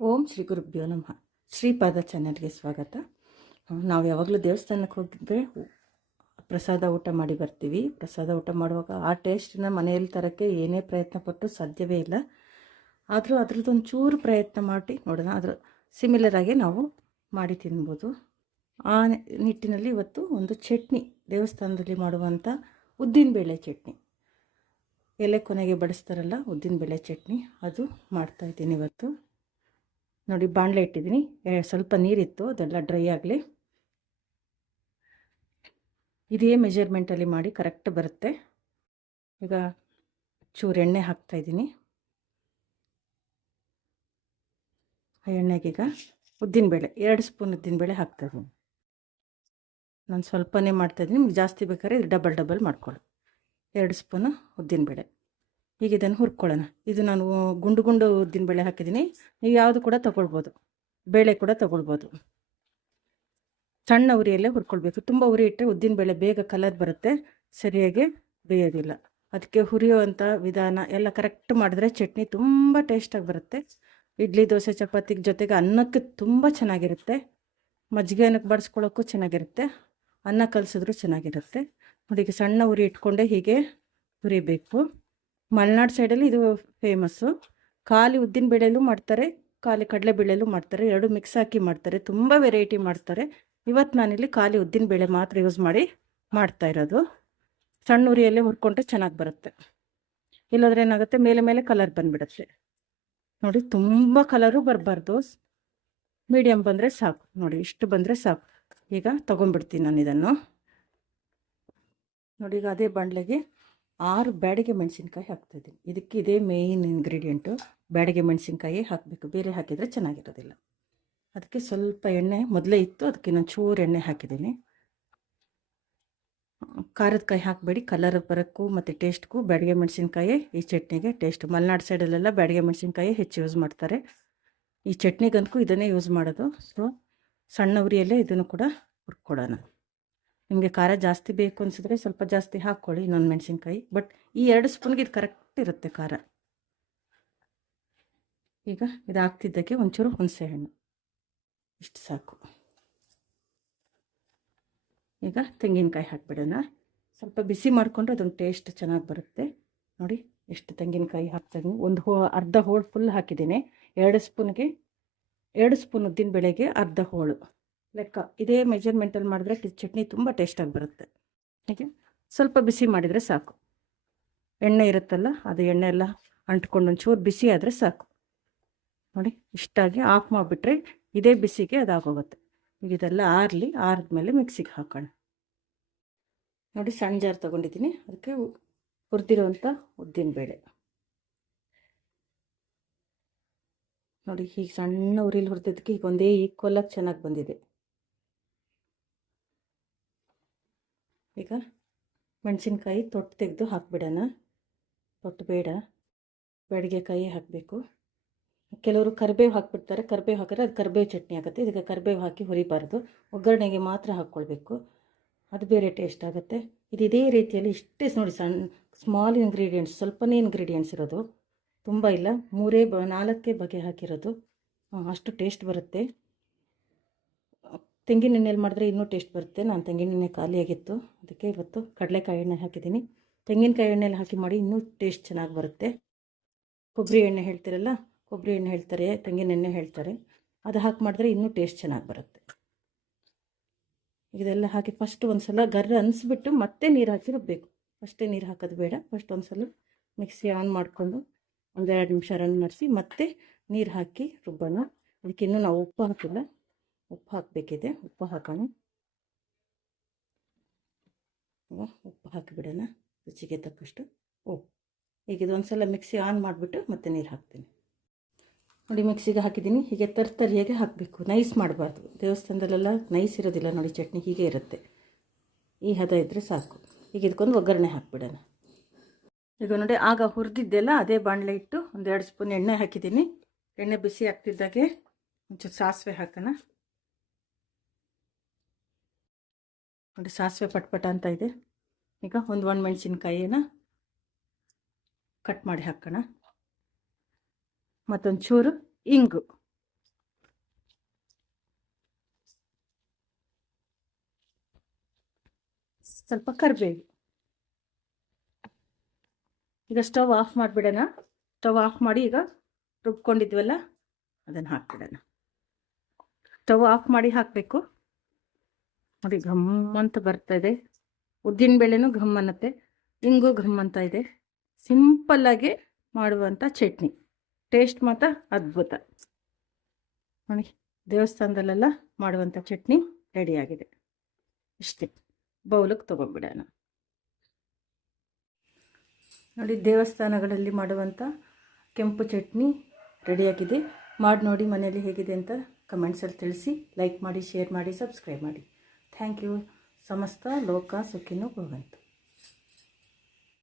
ಓಂ ಶ್ರೀ ಗುರುಭ್ಯೋ ನಮಃ. ಶ್ರೀಪಾದ ಚಾನಲ್ಗೆ ಸ್ವಾಗತ. ನಾವು ಯಾವಾಗಲೂ ದೇವಸ್ಥಾನಕ್ಕೆ ಹೋಗಿದ್ರೆ ಪ್ರಸಾದ ಊಟ ಮಾಡಿ ಬರ್ತೀವಿ. ಪ್ರಸಾದ ಊಟ ಮಾಡುವಾಗ ಆ ಟೇಸ್ಟನ್ನ ಮನೆಯಲ್ಲಿ ತರೋಕ್ಕೆ ಏನೇ ಪ್ರಯತ್ನ ಪಟ್ಟು ಸಾಧ್ಯವೇ ಇಲ್ಲ. ಆದರೂ ಅದ್ರದ್ದೊಂದು ಚೂರು ಪ್ರಯತ್ನ ಮಾಡಿ ನೋಡೋಣ. ಅದ್ರ ಸಿಮಿಲರ್ ಆಗಿ ನಾವು ಮಾಡಿ ತಿನ್ಬೋದು. ಆ ನಿಟ್ಟಿನಲ್ಲಿ ಇವತ್ತು ಒಂದು ಚಟ್ನಿ ದೇವಸ್ಥಾನದಲ್ಲಿ ಮಾಡುವಂಥ ಉದ್ದಿನಬೇಳೆ ಚಟ್ನಿ. ಎಲೆ ಕೊನೆಗೆ ಬಡಿಸ್ತಾರಲ್ಲ, ಉದ್ದಿನ ಉದ್ದಿನಬೇಳೆ ಚಟ್ನಿ, ಅದು ಮಾಡ್ತಾಯಿದ್ದೀನಿ ಇವತ್ತು. ನೋಡಿ, ಬಾಣಲೆ ಇಟ್ಟಿದ್ದೀನಿ. ಸ್ವಲ್ಪ ನೀರಿತ್ತು, ಅದೆಲ್ಲ ಡ್ರೈ ಆಗಲಿ. ಇದೇ ಮೆಜರ್ಮೆಂಟಲ್ಲಿ ಮಾಡಿ ಕರೆಕ್ಟ್ ಬರುತ್ತೆ. ಈಗ ಚೂರು ಎಣ್ಣೆ ಹಾಕ್ತಾಯಿದ್ದೀನಿ ಆ ಎಣ್ಣೆಗೀಗ ಉದ್ದಿನಬೇಳೆ ಎರಡು ಸ್ಪೂನ್ ಉದ್ದಿನಬೇಳೆ ಹಾಕ್ತಾಯಿದ್ದೀನಿ ನಾನು ಸ್ವಲ್ಪನೇ ಮಾಡ್ತಾಯಿದ್ದೀನಿ ನಿಮ್ಗೆ ಜಾಸ್ತಿ ಬೇಕಾದ್ರೆ ಡಬಲ್ ಡಬಲ್ ಮಾಡ್ಕೊಳ್ಳಿ. ಎರಡು ಸ್ಪೂನು ಉದ್ದಿನಬೇಳೆ. ಈಗ ಇದನ್ನು ಹುರ್ಕೊಳ್ಳೋಣ. ಇದು ನಾನು ಗುಂಡು ಗುಂಡು ಉದ್ದಿನಬೇಳೆ ಹಾಕಿದ್ದೀನಿ. ನೀವು ಯಾವುದು ಕೂಡ ತಗೊಳ್ಬೋದು. ಬೇಳೆ ಕೂಡ ತಗೊಳ್ಬೋದು. ಸಣ್ಣ ಉರಿಯಲ್ಲೇ ಹುರ್ಕೊಳ್ಬೇಕು. ತುಂಬ ಉರಿ ಇಟ್ಟರೆ ಉದ್ದಿನಬೇಳೆ ಬೇಗ ಕಲರ್ ಬರುತ್ತೆ. ಸರಿಯಾಗಿ ಬೇಯೋದಿಲ್ಲ. ಅದಕ್ಕೆ ಹುರಿಯುವಂಥ ವಿಧಾನ ಎಲ್ಲ ಕರೆಕ್ಟ್ ಮಾಡಿದ್ರೆ ಚಟ್ನಿ ತುಂಬ ಟೇಸ್ಟಾಗಿ ಬರುತ್ತೆ. ಇಡ್ಲಿ, ದೋಸೆ ಚಪಾತಿ ಜೊತೆಗೆ ಅನ್ನಕ್ಕೆ ತುಂಬ ಚೆನ್ನಾಗಿರುತ್ತೆ. ಮಜ್ಜಿಗೆ ಅನ್ನಕ್ಕೆ ಬಡಿಸ್ಕೊಳ್ಳೋಕ್ಕೂ ಚೆನ್ನಾಗಿರುತ್ತೆ. ಅನ್ನ ಕಲಿಸಿದ್ರು ಚೆನ್ನಾಗಿರುತ್ತೆ. ಈಗ ಸಣ್ಣ ಉರಿ ಇಟ್ಕೊಂಡೆ ಹೀಗೆ ಹುರಿಬೇಕು ಮಲೆನಾಡು ಸೈಡಲ್ಲಿ ಇದು ಫೇಮಸ್ಸು. ಖಾಲಿ ಉದ್ದಿನ ಬೇಳೆಲೂ ಮಾಡ್ತಾರೆ, ಖಾಲಿ ಕಡಲೆ ಬೇಳೆಲೂ ಮಾಡ್ತಾರೆ, ಎರಡು ಮಿಕ್ಸ್ ಹಾಕಿ ಮಾಡ್ತಾರೆ, ತುಂಬ ವೆರೈಟಿ ಮಾಡ್ತಾರೆ. ಇವತ್ತು ನಾನಿಲ್ಲಿ ಖಾಲಿ ಉದ್ದಿನ ಬೇಳೆ ಮಾತ್ರ ಯೂಸ್ ಮಾಡಿ ಮಾಡ್ತಾ ಇರೋದು. ಸಣ್ಣ ಉರಿಯಲ್ಲೇ ಹುರ್ಕೊಂಡ್ರೆ ಚೆನ್ನಾಗಿ ಬರುತ್ತೆ. ಇಲ್ಲಾಂದ್ರೆ ಏನಾಗುತ್ತೆ, ಮೇಲೆ ಮೇಲೆ ಕಲರ್ ಬಂದುಬಿಡುತ್ತೆ. ನೋಡಿ, ತುಂಬ ಕಲರು ಬರಬಾರ್ದು. ಮೀಡಿಯಮ್ ಬಂದರೆ ಸಾಕು. ನೋಡಿ, ಇಷ್ಟು ಬಂದರೆ ಸಾಕು. ಈಗ ತೊಗೊಂಡ್ಬಿಡ್ತೀನಿ ನಾನು ಇದನ್ನು. ನೋಡಿ, ಈಗ ಅದೇ ಬಾಣಲೆಗೆ ಆರು ಬ್ಯಾಡಿಗೆ ಮೆಣಸಿನ್ಕಾಯಿ ಹಾಕ್ತಾಯಿದ್ದೀನಿ. ಇದಕ್ಕೆ ಇದೇ ಮೇಯ್ನ್ ಇಂಗ್ರೀಡಿಯೆಂಟು ಬ್ಯಾಡಿಗೆ ಮೆಣಸಿನ್ಕಾಯಿ ಹಾಕಬೇಕು. ಬೇರೆ ಹಾಕಿದರೆ ಚೆನ್ನಾಗಿರೋದಿಲ್ಲ. ಅದಕ್ಕೆ ಸ್ವಲ್ಪ ಎಣ್ಣೆ ಮೊದಲೇ ಇತ್ತು, ಅದಕ್ಕೆ ನಾನು ಚೂರು ಎಣ್ಣೆ ಹಾಕಿದ್ದೀನಿ. ಖಾರದ ಕಾಯಿ ಹಾಕಬೇಡಿ. ಕಲರ್ ಬರೋಕ್ಕೂ ಮತ್ತು ಟೇಸ್ಟ್ಗೂ ಬ್ಯಾಡಿಗೆ ಮೆಣಸಿನ್ಕಾಯಿ ಈ ಚಟ್ನಿಗೆ ಟೇಸ್ಟ್ ಮಲೆನಾಡು ಸೈಡಲ್ಲೆಲ್ಲ ಬ್ಯಾಡಿಗೆ ಮೆಣಸಿನ್ಕಾಯಿ ಹೆಚ್ಚು ಯೂಸ್ ಮಾಡ್ತಾರೆ. ಈ ಚಟ್ನಿಗಂತೂ ಇದನ್ನೇ ಯೂಸ್ ಮಾಡೋದು. ಸೊ ಸಣ್ಣ ಉರಿಯಲ್ಲೇ ಇದನ್ನು ಕೂಡ ಹುರ್ಕೊಡೋಣ. ನಿಮಗೆ ಖಾರ ಜಾಸ್ತಿ ಬೇಕು ಅನಿಸಿದ್ರೆ ಸ್ವಲ್ಪ ಜಾಸ್ತಿ ಹಾಕ್ಕೊಳ್ಳಿ ಇನ್ನೊಂದು ಮೆಣಸಿನ್ಕಾಯಿ. ಬಟ್ ಈ ಎರಡು ಸ್ಪೂನ್ಗೆ ಇದು ಕರೆಕ್ಟ್ ಇರುತ್ತೆ ಖಾರ. ಈಗ ಇದು ಹಾಕ್ತಿದ್ದಕ್ಕೆ ಒಂಚೂರು ಹುಣಸೆಹಣ್ಣು ಇಷ್ಟು ಸಾಕು. ಈಗ ತೆಂಗಿನಕಾಯಿ ಹಾಕ್ಬಿಡೋಣ. ಸ್ವಲ್ಪ ಬಿಸಿ ಮಾಡಿಕೊಂಡ್ರೆ ಅದೊಂದು ಟೇಸ್ಟ್ ಚೆನ್ನಾಗಿ ಬರುತ್ತೆ. ನೋಡಿ ಎಷ್ಟು ತೆಂಗಿನಕಾಯಿ ಹಾಕ್ತಾಯಿದ್ದೀನಿ ಒಂದು ಹೋ, ಅರ್ಧ ಹೋಳು ಫುಲ್ ಹಾಕಿದ್ದೀನಿ. ಎರಡು ಸ್ಪೂನ್ಗೆ ಎರಡು ಸ್ಪೂನ್ ಉದ್ದಿನ ಬೆಳೆಗೆ ಅರ್ಧ ಹೋಳು. ಲೆಕ್ಕ ಇದೇ ಮೆಜರ್ಮೆಂಟಲ್ಲಿ ಮಾಡಿದ್ರೆ ಚಟ್ನಿ ತುಂಬ ಟೇಸ್ಟಾಗಿ ಬರುತ್ತೆ. ಹೀಗೆ ಸ್ವಲ್ಪ ಬಿಸಿ ಮಾಡಿದರೆ ಸಾಕು. ಎಣ್ಣೆ ಇರುತ್ತಲ್ಲ, ಅದು ಎಣ್ಣೆ ಎಲ್ಲ ಅಂಟ್ಕೊಂಡು ಒಂಚೂರು ಬಿಸಿ ಆದರೆ ಸಾಕು. ನೋಡಿ, ಇಷ್ಟಾಗಿ ಆಫ್ ಮಾಡಿಬಿಟ್ರೆ ಇದೇ ಬಿಸಿಗೆ ಅದಾಗೋಗುತ್ತೆ. ಈಗ ಇದೆಲ್ಲ ಆರಲಿ, ಆರಿದ್ಮೇಲೆ ಮಿಕ್ಸಿಗೆ ಹಾಕೋಣ. ನೋಡಿ, ಸಣ್ಣ ಜಾರ್ ತೊಗೊಂಡಿದ್ದೀನಿ. ಅದಕ್ಕೆ ಉದ್ದಿನ ಬೇಳೆ. ನೋಡಿ, ಹೀಗೆ ಸಣ್ಣ ಉರಿಲಿ ಹುರಿದಿದ್ದಕ್ಕೆ ಈಗ ಒಂದೇ ಈಕ್ವಲಾಗಿ ಚೆನ್ನಾಗಿ ಬಂದಿದೆ. ಈಗ ಮೆಣಸಿನ್ಕಾಯಿ ತೊಟ್ಟು ತೆಗೆದು ಹಾಕ್ಬಿಡೋಣ. ತೊಟ್ಟು ಬೇಡ. ಕಾಯಿ ಹಾಕಬೇಕು. ಕೆಲವರು ಕರಿಬೇವು ಹಾಕಿಬಿಡ್ತಾರೆ. ಕರಿಬೇವು ಹಾಕಿದ್ರೆ ಅದು ಕರಿಬೇವು ಚಟ್ನಿ ಆಗುತ್ತೆ. ಇದಕ್ಕೆ ಕರಿಬೇವು ಹಾಕಿ ಹುರಿಬಾರ್ದು. ಒಗ್ಗರಣೆಗೆ ಮಾತ್ರ ಹಾಕ್ಕೊಳ್ಬೇಕು. ಅದು ಬೇರೆ ಟೇಸ್ಟ್ ಆಗುತ್ತೆ. ಇದು ಇದೇ ರೀತಿಯಲ್ಲಿ ಇಷ್ಟೇ ನೋಡಿ ಸಣ್ಣ ಸ್ಮಾಲ್ ಇಂಗ್ರೀಡಿಯೆಂಟ್ಸ್ ಸ್ವಲ್ಪನೇ ಇಂಗ್ರೀಡಿಯೆಂಟ್ಸ್ ಇರೋದು. ತುಂಬ ಇಲ್ಲ. ಮೂರೇ ಬ, ನಾಲ್ಕೇ ಬಗೆ ಹಾಕಿರೋದು. ಅಷ್ಟು ಟೇಸ್ಟ್ ಬರುತ್ತೆ. ತೆಂಗಿನ ಎಣ್ಣೆಲಿ ಮಾಡಿದ್ರೆ ಇನ್ನೂ ಟೇಸ್ಟ್ ಬರುತ್ತೆ. ನಾನು ತೆಂಗಿನ ಎಣ್ಣೆ ಖಾಲಿಯಾಗಿತ್ತು ಅದಕ್ಕೆ ಇವತ್ತು ಕಡಲೆಕಾಯಿ ಎಣ್ಣೆ ಹಾಕಿದ್ದೀನಿ. ತೆಂಗಿನಕಾಯಿ ಎಣ್ಣೆಯಲ್ಲಿ ಹಾಕಿ ಮಾಡಿ ಇನ್ನೂ ಟೇಸ್ಟ್ ಚೆನ್ನಾಗಿ ಬರುತ್ತೆ. ಕೊಬ್ಬರಿ ಎಣ್ಣೆ ಹೇಳ್ತಿರಲ್ಲ, ಕೊಬ್ಬರಿ ಎಣ್ಣೆ ಹೇಳ್ತಾರೆ, ತೆಂಗಿನ ಎಣ್ಣೆ ಹೇಳ್ತಾರೆ. ಅದು ಹಾಕಿ ಮಾಡಿದ್ರೆ ಇನ್ನೂ ಟೇಸ್ಟ್ ಚೆನ್ನಾಗಿ ಬರುತ್ತೆ. ಇದೆಲ್ಲ ಹಾಕಿ ಫಸ್ಟ್ ಒಂದು ಸಲ ಗರ್ರ ಅನಿಸ್ಬಿಟ್ಟು ಮತ್ತೆ ನೀರು ಹಾಕಿ ರುಬ್ಬಬೇಕು ಫಸ್ಟೇ ನೀರು ಹಾಕೋದು ಬೇಡ. ಫಸ್ಟ್ ಒಂದು ಸಲ ಮಿಕ್ಸಿ ಆನ್ ಮಾಡಿಕೊಂಡು ಒಂದೆರಡು ನಿಮಿಷ ರನ್ ಮಾಡಿಸಿ ಮತ್ತೆ ನೀರು ಹಾಕಿ ರುಬ್ಬೋಣ. ಅದಕ್ಕೆ ಇನ್ನೂ ನಾವು ಉಪ್ಪು ಹಾಕಿಲ್ಲ. ಉಪ್ಪು ಹಾಕಬೇಕಿದೆ ಉಪ್ಪು ಹಾಕೋಣ ಉಪ್ಪು ಹಾಕಿಬಿಡೋಣ ರುಚಿಗೆ ತಕ್ಕಷ್ಟು ಓ ಈಗ ಇದೊಂದು ಸಲ ಮಿಕ್ಸಿ ಆನ್ ಮಾಡಿಬಿಟ್ಟು ಮತ್ತೆ ನೀರು ಹಾಕ್ತೀನಿ ನೋಡಿ ಮಿಕ್ಸಿಗೆ ಹಾಕಿದ್ದೀನಿ ಹೀಗೆ ತರ್ತರಿಯಾಗೆ ಹಾಕಬೇಕು ನೈಸ್ ಮಾಡಬಾರ್ದು ದೇವಸ್ಥಾನದಲ್ಲೆಲ್ಲ ನೈಸ್ ಇರೋದಿಲ್ಲ ನೋಡಿ ಚಟ್ನಿ ಹೀಗೆ ಇರುತ್ತೆ ಈ ಹದ ಇದ್ದರೆ ಸಾಕು ಈಗ ಇದಕ್ಕೊಂದು ಒಗ್ಗರಣೆ ಹಾಕಿಬಿಡೋಣ ಈಗ ನೋಡಿ ಆಗ ಹುರಿದಿದ್ದೆಲ್ಲ ಅದೇ ಬಾಣಲೆ ಇಟ್ಟು ಒಂದೆರಡು ಸ್ಪೂನ್ ಎಣ್ಣೆ ಹಾಕಿದ್ದೀನಿ ಎಣ್ಣೆ ಬಿಸಿ ಆಗ್ತಿದ್ದಾಗೆ ಒಂಚೂರು ಸಾಸಿವೆ ಹಾಕೋಣ ನೋಡಿ ಸಾಸಿವೆ ಪಟ್ಪಟ ಅಂತ ಇದೆ. ಈಗ ಒಂದು ಒಣ ಮೆಣಸಿನ್ಕಾಯಿನ ಕಟ್ ಮಾಡಿ ಹಾಕೋಣ. ಮತ್ತೊಂದು ಚೂರು ಇಂಗು. ಸ್ವಲ್ಪ ಕರಿಬೇವು. ಈಗ ಸ್ಟವ್ ಆಫ್ ಮಾಡಿಬಿಡೋಣ. ಸ್ಟವ್ ಆಫ್ ಮಾಡಿ ಈಗ ರುಬ್ಕೊಂಡಿದ್ವಲ್ಲ, ಅದನ್ನು ಹಾಕ್ಬಿಡೋಣ. ಸ್ಟವ್ ಆಫ್ ಮಾಡಿ ಹಾಕಬೇಕು. ನೋಡಿ ಘಮ್ ಅಂತ ಬರ್ತಾ ಇದೆ. ಉದ್ದಿನ ಬೇಳೆನೂ ಘಮ್ ಅನ್ನತ್ತೆ. ಹಿಂಗೂ ಘಮ್ ಅಂತ ಇದೆ. ಸಿಂಪಲ್ಲಾಗಿ ಮಾಡುವಂಥ ಚಟ್ನಿ. ಟೇಸ್ಟ್ ಮಾತ್ರ ಅದ್ಭುತ. ನೋಡಿ, ದೇವಸ್ಥಾನದಲ್ಲೆಲ್ಲ ಮಾಡುವಂಥ ಚಟ್ನಿ ರೆಡಿಯಾಗಿದೆ ಇಷ್ಟೇ. ಬೌಲಕ್ಕೆ ತೊಗೊಂಡ್ಬಿಡೋಣ. ನೋಡಿ, ದೇವಸ್ಥಾನಗಳಲ್ಲಿ ಮಾಡುವಂಥ ಕೆಂಪು ಚಟ್ನಿ ರೆಡಿಯಾಗಿದೆ ಮಾಡಿ ನೋಡಿ ಮನೆಯಲ್ಲಿ ಹೇಗಿದೆ ಅಂತ ಕಮೆಂಟ್ಸಲ್ಲಿ ತಿಳಿಸಿ. ಲೈಕ್ ಮಾಡಿ, ಶೇರ್ ಮಾಡಿ, ಸಬ್ಸ್ಕ್ರೈಬ್ ಮಾಡಿ. ಥ್ಯಾಂಕ್ ಯು ಸಮಸ್ತ ಲೋಕ ಸುಖಿನೂ ಭವಂತು.